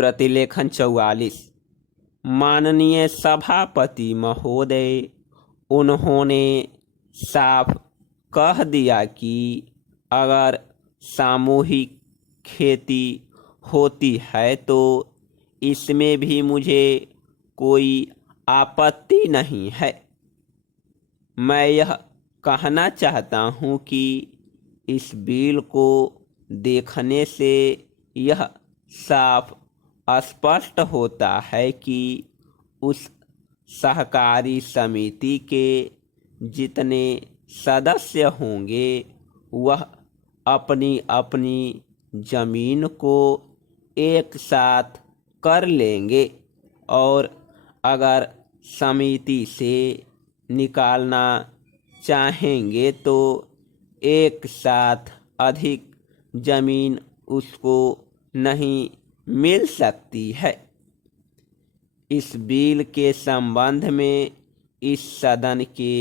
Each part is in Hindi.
प्रतिलेखन 44। माननीय सभापति महोदय, उन्होंने साफ कह दिया कि अगर सामूहिक खेती होती है तो इसमें भी मुझे कोई आपत्ति नहीं है। मैं यह कहना चाहता हूँ कि इस बिल को देखने से यह साफ स्पष्ट होता है कि उस सहकारी समिति के जितने सदस्य होंगे वह अपनी अपनी जमीन को एक साथ कर लेंगे और अगर समिति से निकालना चाहेंगे तो एक साथ अधिक जमीन उसको नहीं मिल सकती है। इस बिल के संबंध में इस सदन के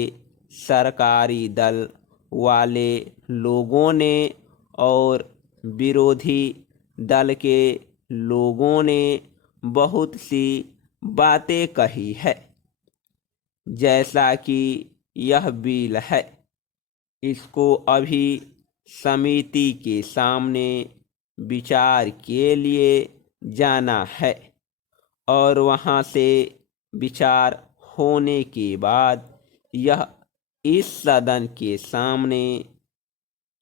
सरकारी दल वाले लोगों ने और विरोधी दल के लोगों ने बहुत सी बातें कही है। जैसा कि यह बिल है, इसको अभी समिति के सामने विचार के लिए जाना है और वहाँ से विचार होने के बाद यह इस सदन के सामने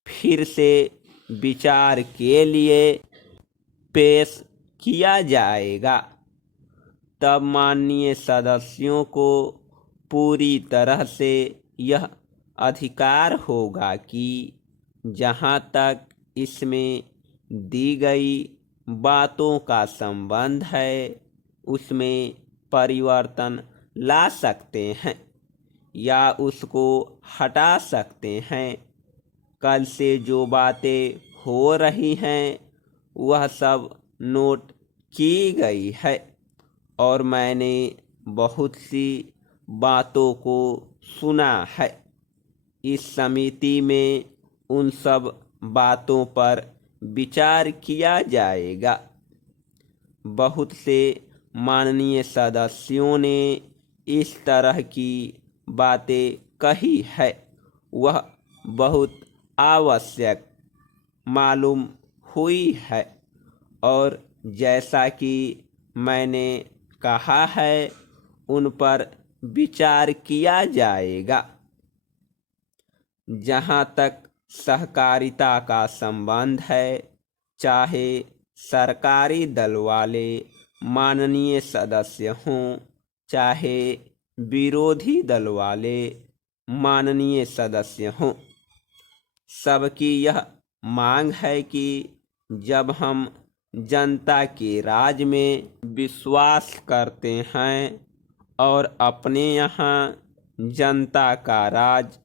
फिर से विचार के लिए पेश किया जाएगा। तब माननीय सदस्यों को पूरी तरह से यह अधिकार होगा कि जहाँ तक इसमें दी गई बातों का संबंध है उसमें परिवर्तन ला सकते हैं या उसको हटा सकते हैं। कल से जो बातें हो रही हैं वह सब नोट की गई है और मैंने बहुत सी बातों को सुना है। इस समिति में उन सब बातों पर विचार किया जाएगा। बहुत से माननीय सदस्यों ने इस तरह की बातें कही है, वह बहुत आवश्यक मालूम हुई है और जैसा कि मैंने कहा है उन पर विचार किया जाएगा। जहाँ तक सहकारिता का संबंध है, चाहे सरकारी दल वाले माननीय सदस्य हों चाहे विरोधी दल वाले माननीय सदस्य हों, सबकी यह मांग है कि जब हम जनता के राज में विश्वास करते हैं और अपने यहाँ जनता का राज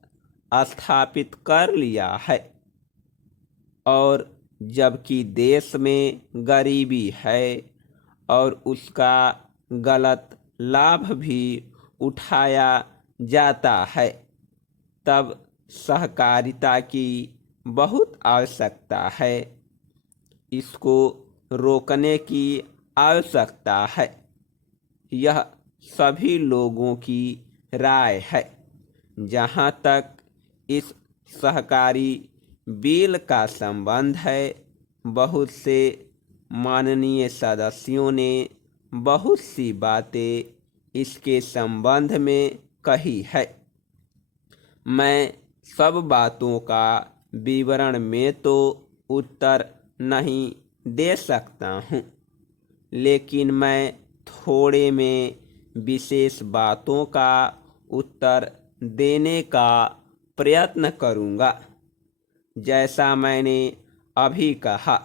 स्थापित कर लिया है और जबकि देश में गरीबी है और उसका गलत लाभ भी उठाया जाता है, तब सहकारिता की बहुत आवश्यकता है। इसको रोकने की आवश्यकता है। यह सभी लोगों की राय है। जहाँ तक इस सहकारी बिल का संबंध है, बहुत से माननीय सदस्यों ने बहुत सी बातें इसके संबंध में कही है। मैं सब बातों का विवरण में तो उत्तर नहीं दे सकता हूँ, लेकिन मैं थोड़े में विशेष बातों का उत्तर देने का प्रयत्न करूँगा। जैसा मैंने अभी कहा,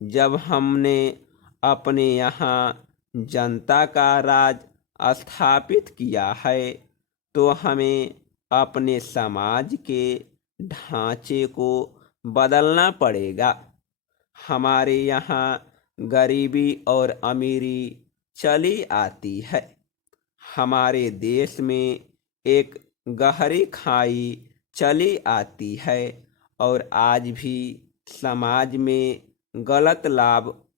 जब हमने अपने यहाँ जनता का राज स्थापित किया है तो हमें अपने समाज के ढांचे को बदलना पड़ेगा। हमारे यहाँ गरीबी और अमीरी चली आती है। हमारे देश में एक गहरी खाई चली आती है और आज भी समाज में गलत लाभ